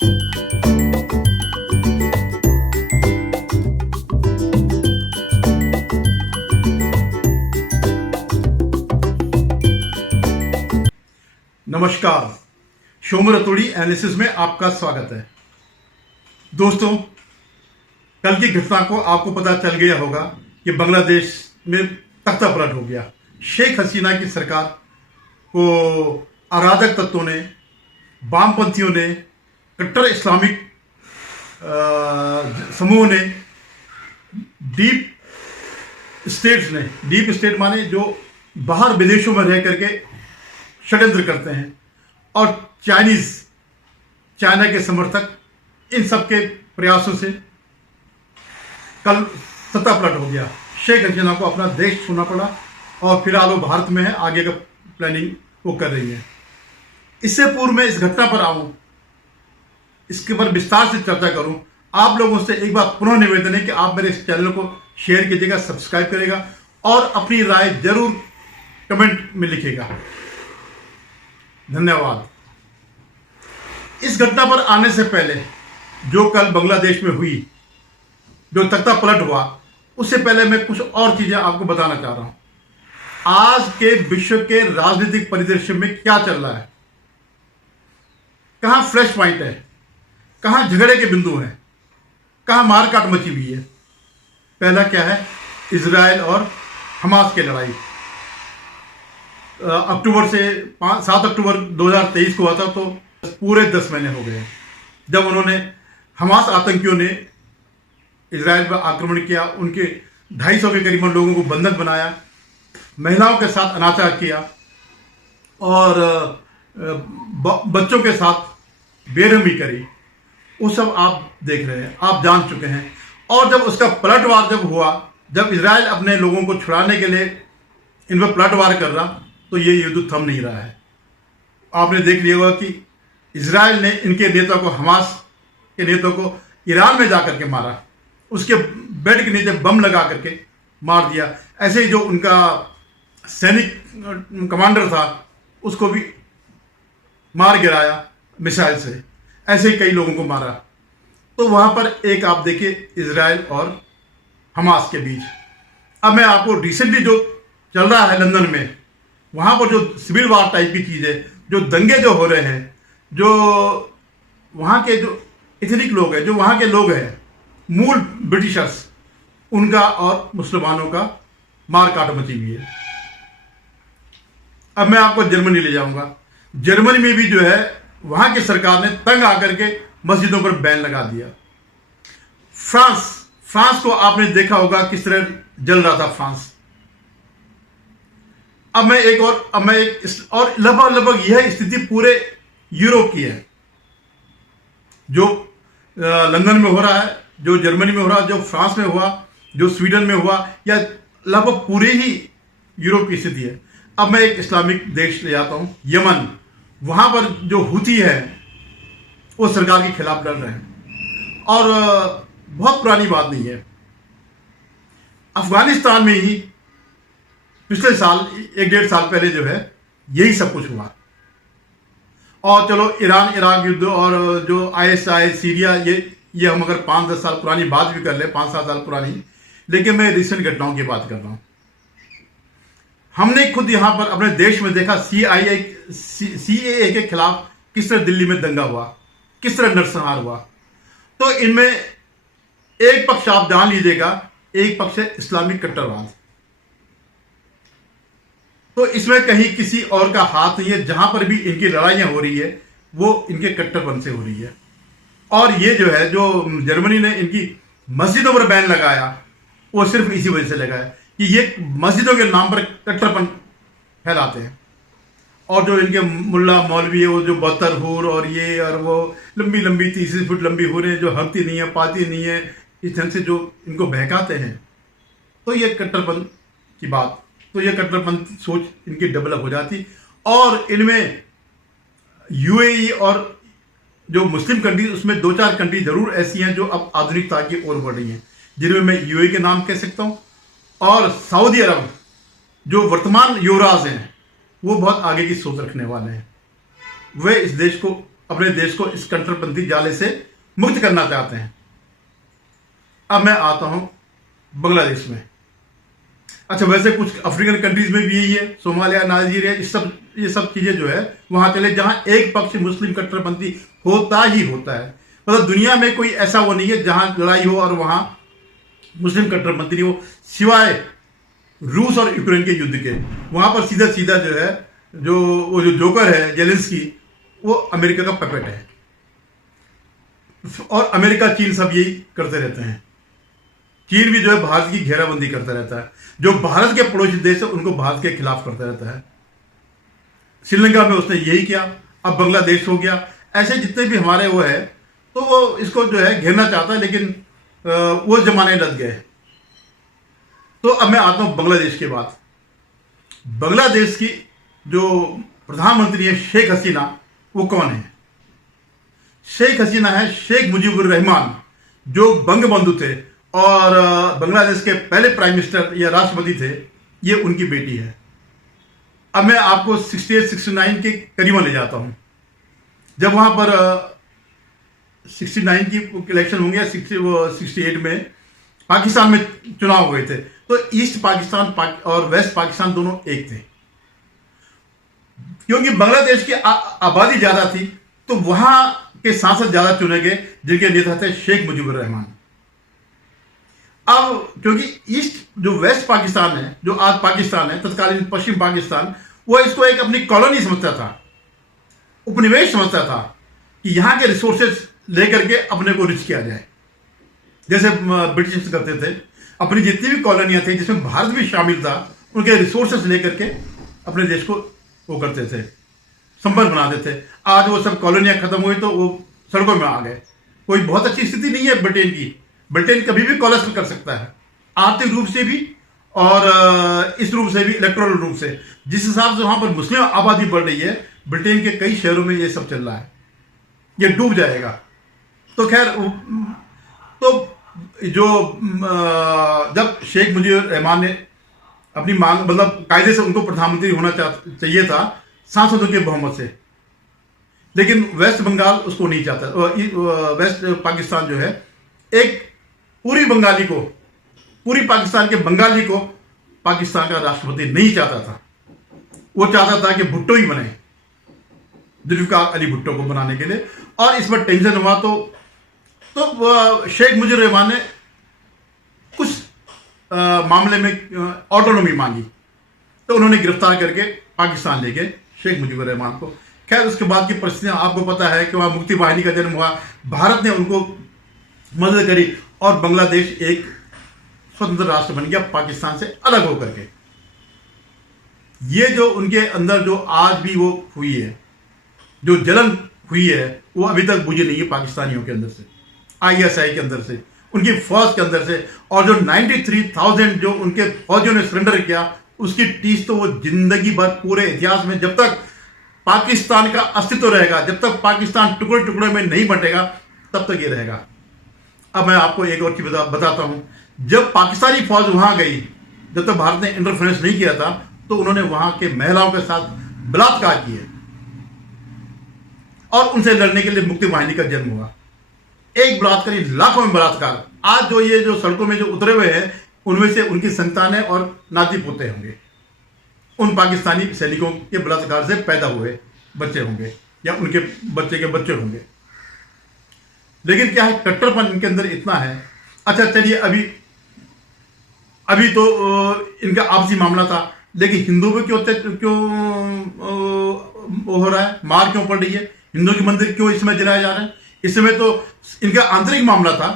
नमस्कार, शोमू रतोड़ी एनालिसिस में आपका स्वागत है। दोस्तों, कल की घटना को आपको पता चल गया होगा कि बांग्लादेश में तख्ता पलट हो गया। शेख हसीना की सरकार को अराजक तत्वों ने, वामपंथियों ने, कट्टर इस्लामिक समूह ने, डीप स्टेट माने जो बाहर विदेशों में रह करके षड्यंत्र करते हैं, और चाइना के समर्थक, इन सब के प्रयासों से कल सत्ता पलट हो गया। शेख हसीना को अपना देश छोड़ना पड़ा और फिलहाल वो भारत में है, आगे का प्लानिंग वो कर रही है। इससे पूर्व मैं इस घटना पर आऊं, इसके ऊपर विस्तार से चर्चा करूं, आप लोगों से एक बार पुनः निवेदन है कि आप मेरे इस चैनल को शेयर कीजिएगा, सब्सक्राइब करेगा और अपनी राय जरूर कमेंट में लिखिएगा। धन्यवाद। इस घटना पर आने से पहले जो कल बांग्लादेश में हुई, जो तख्ता पलट हुआ, उससे पहले मैं कुछ और चीजें आपको बताना चाह रहा हूं। आज के विश्व के राजनीतिक परिदृश्य में क्या चल रहा है, कहां फ्लैश पॉइंट है, कहां झगड़े के बिंदु हैं, कहां मारकाट मची हुई है। पहला क्या है, इजराइल और हमास की लड़ाई। अक्टूबर से 7 अक्टूबर 2023 को हुआ था, तो पूरे 10 महीने हो गए जब उन्होंने, हमास आतंकियों ने इजराइल पर आक्रमण किया, उनके 250 के करीबन लोगों को बंधक बनाया, महिलाओं के साथ अनाचार किया और बच्चों के साथ बेरहमी करी। वो सब आप देख रहे हैं, आप जान चुके हैं। और जब उसका पलटवार जब हुआ, जब इजराइल अपने लोगों को छुड़ाने के लिए इन पर पलटवार कर रहा, तो ये युद्ध थम नहीं रहा है। आपने देख लिया होगा कि इजराइल ने इनके नेता को, हमास के नेता को ईरान में जाकर के मारा, उसके बेड के नीचे बम लगा करके मार दिया। ऐसे ही जो उनका सैनिक कमांडर था, उसको भी मार गिराया मिसाइल से। ऐसे ही कई लोगों को मारा। तो वहां पर एक आप देखिए इजराइल और हमास के बीच। अब मैं आपको रिसेंटली जो चल रहा है लंदन में, वहां पर जो सिविल वार टाइप की चीज है, जो दंगे जो हो रहे हैं, जो वहां के जो इथनिक लोग हैं, जो वहां के लोग हैं, मूल ब्रिटिशर्स, उनका और मुसलमानों का मारकाट मची हुई है। अब मैं आपको जर्मनी ले जाऊंगा। जर्मनी में भी जो है, वहां की सरकार ने तंग आकर के मस्जिदों पर बैन लगा दिया। फ्रांस को आपने देखा होगा किस तरह जल रहा था फ्रांस। अब मैं एक और लगभग यह स्थिति पूरे यूरोप की है। जो लंदन में हो रहा है, जो जर्मनी में हो रहा है, जो फ्रांस में हुआ, जो स्वीडन में हुआ, या लगभग पूरे ही यूरोप की स्थिति है। अब मैं एक इस्लामिक देश ले जाता हूं, यमन। वहां पर जो हुती है, वो सरकार के खिलाफ लड़ रहे हैं, और बहुत पुरानी बात नहीं है। अफगानिस्तान में ही पिछले साल, 1-1.5 साल पहले जो है, यही सब कुछ हुआ। और चलो ईरान इराक युद्ध और जो ISI सीरिया, ये हम अगर 5-10 साल पुरानी बात भी कर ले, 5-7 साल पुरानी, लेकिन मैं रिसेंट घटनाओं की बात कर रहा हूं। हमने खुद यहां पर अपने देश में देखा CAA के खिलाफ किस तरह दिल्ली में दंगा हुआ, किस तरह नरसंहार हुआ। तो इनमें एक पक्ष आप जान लीजिएगा, एक पक्ष है इस्लामिक कट्टरवाद। तो इसमें कहीं किसी और का हाथ नहीं है। जहां पर भी इनकी लड़ाइयां हो रही है, वो इनके कट्टरपन से हो रही है। और ये जो है, जो जर्मनी ने इनकी मस्जिदों पर बैन लगाया, वो सिर्फ इसी वजह से लगाया कि ये मस्जिदों के नाम पर कट्टरपन फैलाते हैं। और जो इनके मुल्ला मौलवी है, वो जो बहत्तर हूर और ये और वो लंबी 30 फुट लंबी हूरें, जो हकती नहीं है, पाती नहीं है, इस ढंग से जो इनको बहकाते हैं, तो ये कट्टरपन की बात, तो ये कट्टरपन सोच इनकी डेवलप हो जाती। और इनमें UAE और जो मुस्लिम कंट्री, उसमें 2-4 कंट्री जरूर ऐसी हैं जो अब आधुनिकता की ओर बढ़ रही हैं, जिनमें मैं UAE के नाम कह सकता हूं। और सऊदी अरब, जो वर्तमान युवराज हैं, वो बहुत आगे की सोच रखने वाले हैं। वे इस देश को अपने देश को इस कट्टरपंथी जाले से मुक्त करना चाहते हैं। अब मैं आता हूं बांग्लादेश में। अच्छा, वैसे कुछ अफ्रीकन कंट्रीज में भी यही है, सोमालिया, नाइजीरिया, ये सब चीजें जो है वहां चले जहां एक पक्ष मुस्लिम कट्टरपंथी होता ही होता है। मतलब दुनिया में कोई ऐसा वो नहीं है जहां लड़ाई हो और वहां मुस्लिम कट्टरपंथी नहीं हो, सिवाय रूस और यूक्रेन के युद्ध के। वहां पर सीधा सीधा जो है वो जो जोकर है जेलेंस्की, वो अमेरिका का पपेट है। और अमेरिका, चीन सब यही करते रहते हैं। चीन भी जो है भारत की घेराबंदी करता रहता है। जो भारत के पड़ोसी देश है उनको भारत के खिलाफ करता रहता है। श्रीलंका में उसने यही किया, अब बांग्लादेश हो गया। ऐसे जितने भी हमारे वो है, तो वो इसको जो है घेरना चाहता है, लेकिन वो जमाने लग गए। तो अब मैं आता हूं बांग्लादेश के बाद। बांग्लादेश की जो प्रधानमंत्री है शेख हसीना, वो कौन है? शेख हसीना है शेख मुजीबुर रहमान, जो बंगबंधु थे और बांग्लादेश के पहले प्राइम मिनिस्टर या राष्ट्रपति थे। ये उनकी बेटी है। अब मैं आपको 68-69 के करीबन ले जाता हूं, जब वहां पर 69 की इलेक्शन होंगे, 68 में पाकिस्तान में चुनाव हुए थे। तो ईस्ट पाकिस्तान और वेस्ट पाकिस्तान दोनों एक थे। क्योंकि बांग्लादेश की आबादी ज्यादा थी, तो वहां के सांसद ज्यादा चुने गए, जिनके नेता थे शेख मुजीबुर रहमान। अब क्योंकि ईस्ट जो वेस्ट पाकिस्तान है, जो आज पाकिस्तान है, तत्कालीन पश्चिम पाकिस्तान, वो इसको एक अपनी कॉलोनी समझता था, उपनिवेश समझता था कि यहां के रिसोर्सेज लेकर के अपने को रिच किया जाए। जैसे ब्रिटिश करते थे, अपनी जितनी भी कॉलोनियां थी जिसमें भारत भी शामिल था, उनके रिसोर्सेज लेकर के अपने देश को वो करते थे, संपन्न बनाते थे। आज वो सब कॉलोनियां खत्म हुई तो वो सड़कों में आ गए। कोई बहुत अच्छी स्थिति नहीं है ब्रिटेन की। ब्रिटेन कभी भी कोलैप्स कर सकता है, आर्थिक रूप से भी और इस रूप से भी, इलेक्टोरल रूप से। जिस हिसाब से वहां पर मुस्लिम आबादी बढ़ रही है, ब्रिटेन के कई शहरों में ये सब चल रहा है, ये डूब जाएगा। तो खैर, तो जो जब शेख मुजीबुर रहमान ने अपनी मांग, मतलब कायदे से उनको प्रधानमंत्री होना चाहिए था सांसदों के बहुमत से, लेकिन वेस्ट बंगाल उसको नहीं चाहता। वेस्ट पाकिस्तान जो है, एक पूरी पाकिस्तान के बंगाली को पाकिस्तान का राष्ट्रपति नहीं चाहता था। वो चाहता था कि भुट्टो ही बने, जुल्फिकार अली भुट्टो को बनाने के लिए। और इस पर टेंशन हुआ तो शेख मुजीबुर रहमान ने कुछ मामले में ऑटोनॉमी मांगी, तो उन्होंने गिरफ्तार करके पाकिस्तान ले गए शेख मुजीबुर रहमान को। खैर, उसके बाद की परिस्थितियां आपको पता है कि वहां मुक्ति वाहिनी का जन्म हुआ, भारत ने उनको मदद करी और बांग्लादेश एक स्वतंत्र राष्ट्र बन गया पाकिस्तान से अलग होकर के। ये जो उनके अंदर जो आज भी वो हुई है, जो जलन हुई है, वो अभी तक बुझी नहीं है पाकिस्तानियों के अंदर से, ISI के अंदर से, उनकी फौज के अंदर से। और जो 93,000 जो उनके फौजियों ने सरेंडर किया, उसकी टीस तो वो जिंदगी भर पूरे इतिहास में, जब तक पाकिस्तान का अस्तित्व रहेगा, जब तक पाकिस्तान टुकड़े टुकड़े में नहीं बंटेगा, तब तक ये रहेगा। अब मैं आपको एक और चीज बताता हूं। जब पाकिस्तानी फौज वहां गई, जब तक भारत ने इंटरफेरेंस नहीं किया था, तो उन्होंने वहां के महिलाओं के साथ बलात्कार किए और उनसे लड़ने के लिए मुक्ति वाहिनी का जन्म हुआ। एक बलात्कार, लाखों में बलात्कार। आज ये जो सड़कों में जो उतरे हुए हैं, उनमें से उनकी संतानें और नाती पोते होंगे, उन पाकिस्तानी सैनिकों के बलात्कार से पैदा हुए बच्चे होंगे या उनके बच्चे के बच्चे होंगे। लेकिन क्या है, कट्टरपन इनके अंदर इतना है। अच्छा चलिए, अभी तो इनका आपसी मामला था, लेकिन हिंदुओं पे क्यों हो रहा है, मार क्यों पड़ रही है, हिंदुओं के मंदिर क्यों इस समय जलाए जा रहे हैं? इस समय तो इनका आंतरिक मामला था,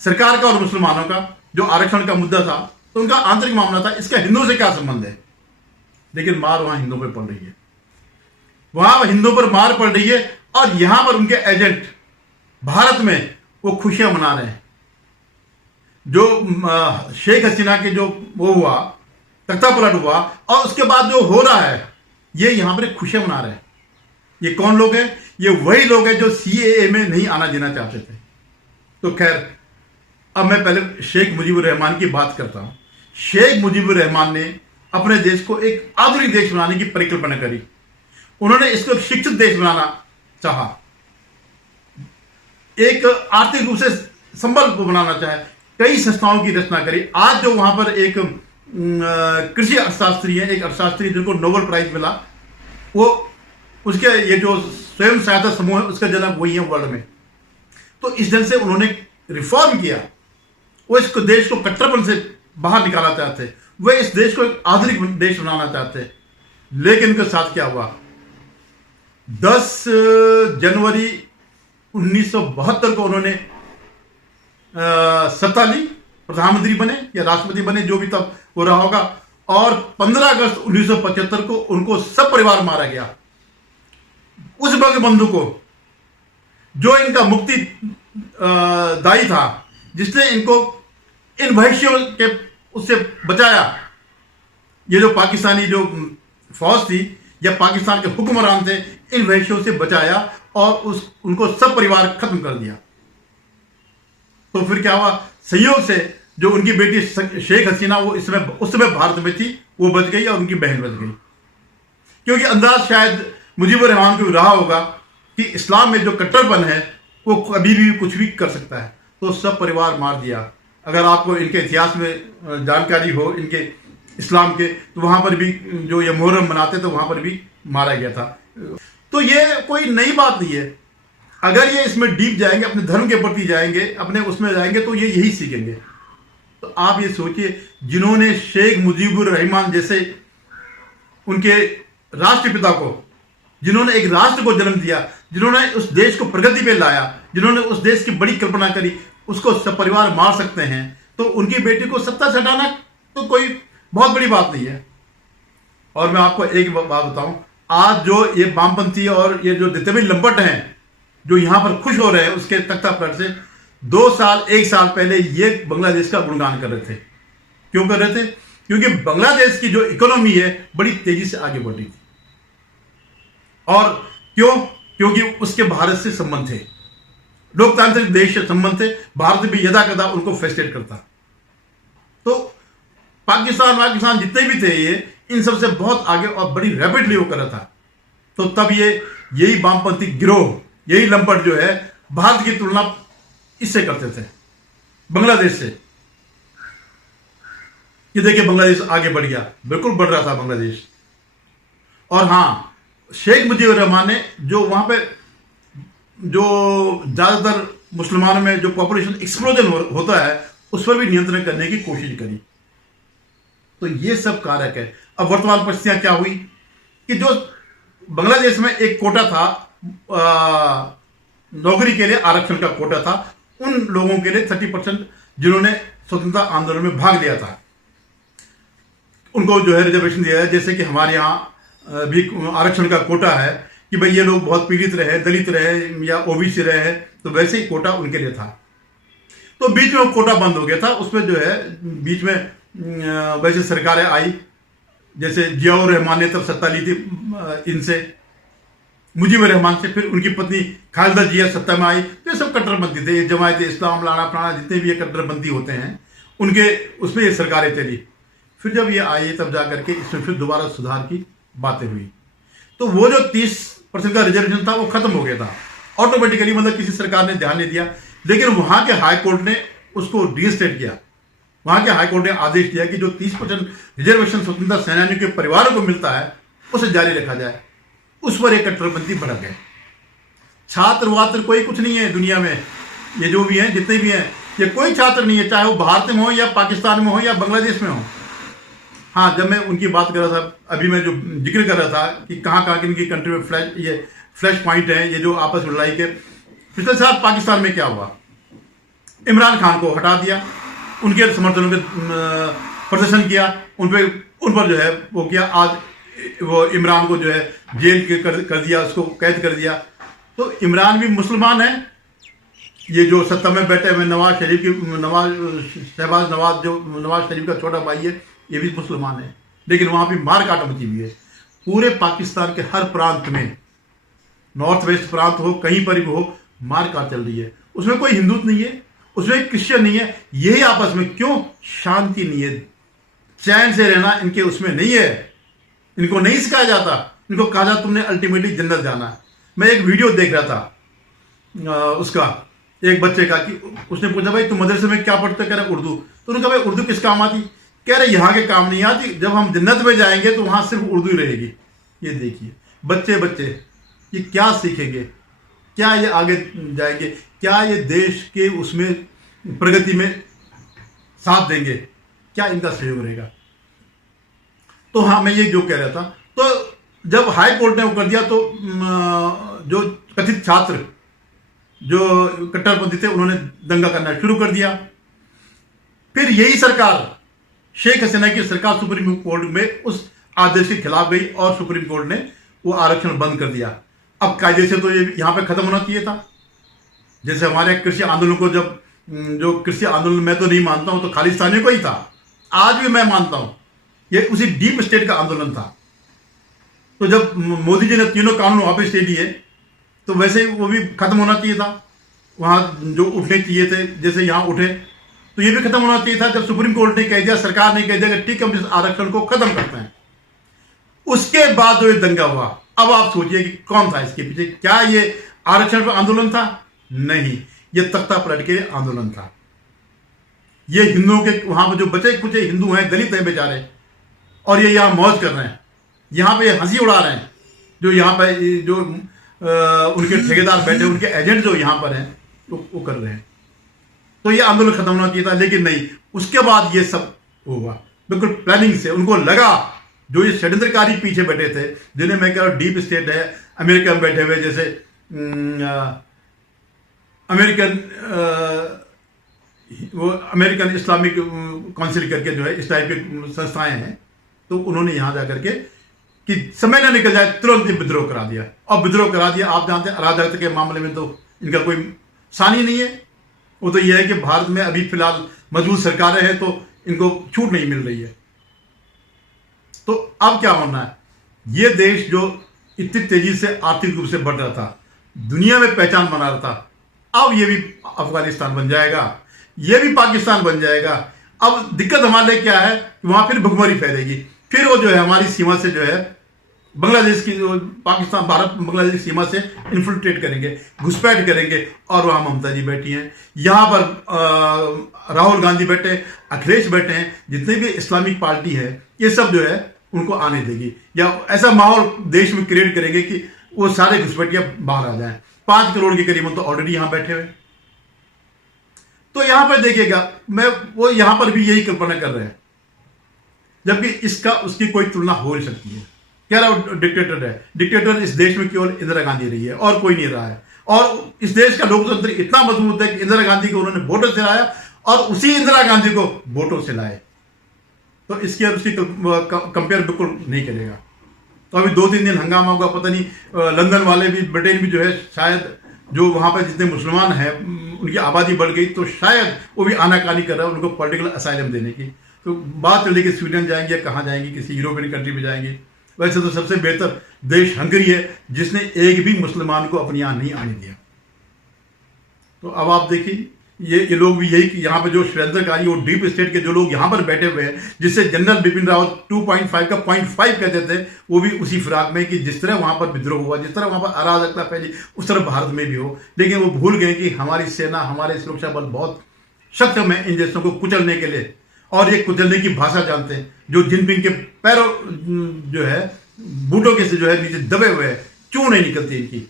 सरकार का और मुसलमानों का जो आरक्षण का मुद्दा था, तो उनका आंतरिक मामला था, इसका हिंदुओं से क्या संबंध है? लेकिन मार वहां हिंदुओं पर पड़ रही है, वहां हिंदुओं पर मार पड़ रही है, और यहां पर उनके एजेंट भारत में वो खुशियां मना रहे हैं। जो शेख हसीना के जो वो हुआ, तख्ता पलट हुआ, और उसके बाद जो हो रहा है, ये यहां पर खुशियां मना रहे हैं। ये कौन लोग हैं? ये वही लोग हैं जो CAA में नहीं आना देना चाहते थे। तो खैर, अब मैं पहले शेख मुजीबुर रहमान की बात करता हूं। शेख मुजीबुर रहमान ने अपने देश को एक आधुनिक देश बनाने की परिकल्पना करी। उन्होंने इसको एक शिक्षित देश बनाना चाहा, एक आर्थिक रूप से संबल को बनाना चाहे, कई संस्थाओं की रचना करी। आज जो वहां पर एक कृषि अर्थशास्त्री है, एक अर्थशास्त्री जिनको नोबेल प्राइज मिला, वो उसके ये जो स्वयं सहायता समूह है उसका जनक वही है वर्ल्ड में। तो इस ढंग से उन्होंने रिफॉर्म किया। वो इस देश को कट्टरपन से बाहर निकालना चाहते, वे इस देश को एक आधुनिक देश बनाना चाहते। लेकिन उनके साथ क्या हुआ? 10 जनवरी 1972 को उन्होंने सत्ता ली, प्रधानमंत्री बने या राष्ट्रपति बने, जो भी तब हो रहा होगा। और 15 अगस्त 1975 को उनको सब परिवार मारा गया। उस बंगबंधु को, जो इनका मुक्ति दायी था, जिसने इनको इन भविष्यों के उससे बचाया, ये जो पाकिस्तानी जो फौज थी या पाकिस्तान के हुक्मरान थे, इन भविष्यों से बचाया और उनको सब परिवार खत्म कर दिया। तो फिर क्या हुआ? संयोग से जो उनकी बेटी शेख हसीना, वो उस समय भारत में थी, वो बच गई और उनकी बहन बच गई। क्योंकि अंदाज शायद मुजीबुर रहमान को रहा होगा कि इस्लाम में जो कट्टरपन है वो कभी भी कुछ भी कर सकता है, तो सब परिवार मार दिया। अगर आपको इनके इतिहास में जानकारी हो, इनके इस्लाम के, तो वहां पर भी जो ये मुहर्रम मनाते तो वहां पर भी मारा गया था। तो ये कोई नई बात नहीं है। अगर ये इसमें डीप जाएंगे, अपने धर्म के प्रति जाएंगे, अपने उसमें जाएंगे, तो ये यही सीखेंगे। तो आप ये सोचिए, जिन्होंने शेख मुजीबुर रहमान जैसे उनके राष्ट्रपिता को, जिन्होंने एक राष्ट्र को जन्म दिया, जिन्होंने उस देश को प्रगति पे लाया, जिन्होंने उस देश की बड़ी कल्पना करी, उसको सब परिवार मार सकते हैं, तो उनकी बेटी को सत्ता से हटाना तो कोई बहुत बड़ी बात नहीं है। और मैं आपको एक बात बताऊं, आज जो ये वामपंथी और ये जो जितने भी लंपट हैं जो यहां पर खुश हो रहे हैं उसके तख्ता पर से, 1 साल पहले ये बांग्लादेश का गुणगान कर रहे थे। क्यों कर रहे थे? क्योंकि बांग्लादेश की जो इकोनॉमी है बड़ी तेजी से आगे बढ़ रही थी। और क्यों? क्योंकि उसके भारत से संबंध थे, लोकतांत्रिक देश से संबंध थे। भारत भी यदा कदा उनको फैसिलिटेट करता। तो पाकिस्तान जितने भी थे, ये इन सबसे बहुत आगे और बड़ी रैपिडली वो कर रहा था। तो तब यही वामपंथी गिरोह, यही लंपट जो है, भारत की तुलना इससे करते थे, बांग्लादेश से। ये देखिए बांग्लादेश आगे बढ़ गया, बिल्कुल बढ़ रहा था बांग्लादेश। और हां, शेख मुजीबुर रहमान ने जो वहां पे जो ज्यादातर मुसलमानों में जो पॉपुलेशन एक्सप्लोजन होता है, उस पर भी नियंत्रण करने की कोशिश करी। तो ये सब कारक है। अब वर्तमान परिस्थितियां क्या हुई कि जो बांग्लादेश में एक कोटा था, नौकरी के लिए आरक्षण का कोटा था, उन लोगों के लिए 30% जिन्होंने स्वतंत्रता आंदोलन में भाग लिया था, उनको जो है रिजर्वेशन दिया है। जैसे कि हमारे यहाँ भी आरक्षण का कोटा है कि भाई ये लोग बहुत पीड़ित रहे, दलित रहे या ओबीसी रहे, तो वैसे ही कोटा उनके लिए था। तो बीच में कोटा बंद हो गया था। उसमें जो है बीच में वैसे सरकारें आई, जैसे जियाउर रहमान ने तब सत्ता ली थी इनसे, मुजीबुर रहमान से। फिर उनकी पत्नी खालिदा जिया सत्ता में आई। तो ये सब कट्टरपंथी थे, जमायत इस्लाम, लाना प्राणा, जितने भी ये कट्टरपंथी होते हैं, उनके उसमें ये सरकारें चली। फिर जब ये आई तब जाकर के इसमें फिर दोबारा सुधार की बातें हुई। तो वो जो 30% का रिजर्वेशन था वो खत्म हो गया था ऑटोमेटिकली, मतलब किसी सरकार ने ध्यान नहीं दिया। लेकिन वहां के हाई कोर्ट ने उसको रीस्टेट किया। वहां के हाई कोर्ट ने आदेश दिया कि जो 30% रिजर्वेशन स्वतंत्रता सेनानियों के परिवारों को मिलता है उसे जारी रखा जाए। उस पर एक कट्टरपंथी भड़क गए। छात्र वात्र कोई कुछ नहीं है दुनिया में, ये जो भी हैं, जितने भी हैं, ये कोई छात्र नहीं है, चाहे वो भारत में हो या पाकिस्तान में हो या बांग्लादेश में हो। हाँ, जब मैं उनकी बात कर रहा था, अभी मैं जो जिक्र कर रहा था कि कहाँ की इनकी कंट्री में फ्लैश पॉइंट है, ये जो आपस में लड़ाई के, पिछले साल पाकिस्तान में क्या हुआ? इमरान खान को हटा दिया, उनके समर्थनों के प्रदर्शन किया, उन पर जो है वो किया। आज वो इमरान को जो है जेल के कर दिया, उसको कैद कर दिया। तो इमरान भी मुसलमान है। ये जो सत्ता में बैठे हुए शहबाज नवाज, जो नवाज शरीफ का छोटा भाई है, ये भी मुसलमान है। लेकिन वहां भी मार काट मची हुई है। पूरे पाकिस्तान के हर प्रांत में, नॉर्थ वेस्ट प्रांत हो, कहीं पर भी हो, मार काट चल रही है। उसमें कोई हिंदू नहीं है, उसमें क्रिश्चियन नहीं है, यही आपस में क्यों? शांति नहीं है, चैन से रहना इनके उसमें नहीं है। इनको नहीं सिखाया जाता, इनको कहा जाता तुमने अल्टीमेटली जन्नत जाना है। मैं एक वीडियो देख रहा था उसका, एक बच्चे का, कि उसने पूछा भाई तुम मदरसे में क्या पढ़ते, कह रहे उर्दू। तो उन्होंने कहा भाई उर्दू किस काम आती, कह रहे यहाँ के काम नहीं आती, जब हम जन्नत में जाएंगे तो वहाँ सिर्फ उर्दू ही रहेगी। ये देखिए बच्चे बच्चे ये क्या सीखेंगे, क्या ये आगे जाएंगे, क्या ये देश के उसमें प्रगति में साथ देंगे, क्या इनका सहयोग रहेगा। तो हाँ, मैं ये जो कह रहा था, तो जब हाई कोर्ट ने वो कर दिया तो जो कथित छात्र जो कट्टरपंथी थे उन्होंने दंगा करना शुरू कर दिया। फिर यही सरकार, शेख हसीना की सरकार, सुप्रीम कोर्ट में उस आदेश के खिलाफ गई और सुप्रीम कोर्ट ने वो आरक्षण बंद कर दिया। अब कायदे से तो ये यहाँ पे खत्म होना चाहिए था। जैसे हमारे कृषि आंदोलन को, जब जो कृषि आंदोलन मैं तो नहीं मानता हूं, तो खालिस्तानियों को ही था, आज भी मैं मानता हूं ये उसी डीप स्टेट का आंदोलन था। तो जब मोदी जी ने तीनों कानून वापस ले लिए तो वैसे ही वो भी खत्म होना चाहिए था। वहां जो उठने चाहिए थे जैसे यहाँ उठे, तो ये भी खत्म होना चाहिए था। जब सुप्रीम कोर्ट ने कह दिया, सरकार ने कह दिया कि ठीक है हम इस आरक्षण को खत्म करते हैं, उसके बाद जो ये दंगा हुआ, अब आप सोचिए कि कौन था इसके पीछे। क्या ये आरक्षण पर आंदोलन था? नहीं, ये तख्ता पलट के आंदोलन था। ये हिंदुओं के, वहां पर जो बचे कुछ हिंदू हैं, दलित हैं बेचारे, और ये यहाँ मौज कर रहे हैं, यहाँ पे हंसी उड़ा रहे हैं। जो यहाँ पे जो उनके ठेकेदार बैठे, उनके एजेंट जो यहाँ पर हैं, वो कर रहे हैं। तो ये आंदोलन खत्म होना चाहिए था, लेकिन नहीं, उसके बाद ये सब हुआ बिल्कुल प्लानिंग से। उनको लगा, जो ये षड्यंत्रकारी पीछे बैठे थे, जिन्हें मैं कह रहा हूँ डीप स्टेट है, अमेरिका में बैठे हुए, जैसे अमेरिकन इस्लामिक काउंसिल करके जो है इस टाइप की संस्थाएं हैं, तो उन्होंने यहां जाकर के कि समय ना निकल जाए तुरंत ही विद्रोह करा दिया। और विद्रोह करा दिया, आप जानते हैं अराजकता के मामले में तो इनका कोई सानी नहीं है। वो तो यह है कि भारत में अभी फिलहाल मजबूत सरकारें हैं तो इनको छूट नहीं मिल रही है। तो अब क्या होना है, ये देश जो इतनी तेजी से आर्थिक रूप से बढ़ रहा था, दुनिया में पहचान बना रहा था, अब ये भी अफगानिस्तान बन जाएगा, ये भी पाकिस्तान बन जाएगा। अब दिक्कत हमारे लिए क्या है कि वहां फिर भुखमरी फैलेगी, फिर वो जो है हमारी सीमा से जो है बांग्लादेश की, जो पाकिस्तान भारत बांग्लादेश सीमा से इन्फिल्ट्रेट करेंगे, घुसपैठ करेंगे। और वहां ममता जी बैठी हैं, यहां पर राहुल गांधी बैठे, अखिलेश बैठे हैं, जितने भी इस्लामिक पार्टी है, ये सब जो है उनको आने देगी, या ऐसा माहौल देश में क्रिएट करेंगे कि वो सारे घुसपैठिया बाहर आ जाएं। 5 करोड़ के करीब तो ऑलरेडी यहां बैठे हुए। तो यहां पर देखिएगा, वो यहां पर भी यही कल्पना कर रहे हैं, जबकि इसका उसकी कोई तुलना हो नहीं सकती है। क्या रहा डिक्टेटर है, डिक्टेटर इस देश में केवल इंदिरा गांधी रही है और कोई नहीं रहा है। और इस देश का लोकतंत्र इतना मजबूत है कि इंदिरा गांधी को उन्होंने वोटों से लाया और उसी इंदिरा गांधी को वोटों से लाए। तो इसकी और उसकी कंपेयर बिल्कुल नहीं करेगा। तो अभी 2-3 दिन हंगामा होगा, पता नहीं लंदन वाले भी, ब्रिटेन भी जो है, शायद जो वहां पर जितने मुसलमान हैं उनकी आबादी बढ़ गई तो शायद वो भी आनाकानी कर रहा है उनको पॉलिटिकल असाइलम देने की। तो बात चल रही कि स्वीडन जाएंगे, कहाँ जाएंगे, किसी यूरोपियन कंट्री में जाएंगे। वैसे तो सबसे बेहतर देश हंगरी है, जिसने एक भी मुसलमान को अपने यहाँ नहीं आने दिया। तो अब आप देखिए, ये लोग भी यही, यहाँ पे जो षड्यंत्रकारी और डीप स्टेट के जो लोग यहाँ पर बैठे हुए हैं, जिससे जनरल बिपिन रावत 2.5 का 0.5 कहते थे, वो भी उसी फिराक में कि जिस तरह वहाँ पर विद्रोह हुआ, जिस तरह वहाँ पर अराजकता फैली, उस तरह भारत में भी हो। लेकिन वो भूल गए कि हमारी सेना, हमारे सुरक्षा बल बहुत सक्षम है इन देशों को कुचलने के लिए, और ये कुचलने की भाषा जानते हैं। जो जिनपिंग के पैरों जो है बूटों के से जो है नीचे दबे हुए हैं, क्यों नहीं निकलती इनकी।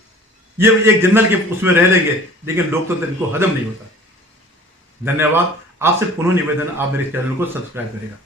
ये एक जनरल के उसमें रह लेंगे, लेकिन लोकतंत्र इनको हजम नहीं होता। धन्यवाद। आपसे पुनः निवेदन, आप मेरे चैनल को सब्सक्राइब करेगा।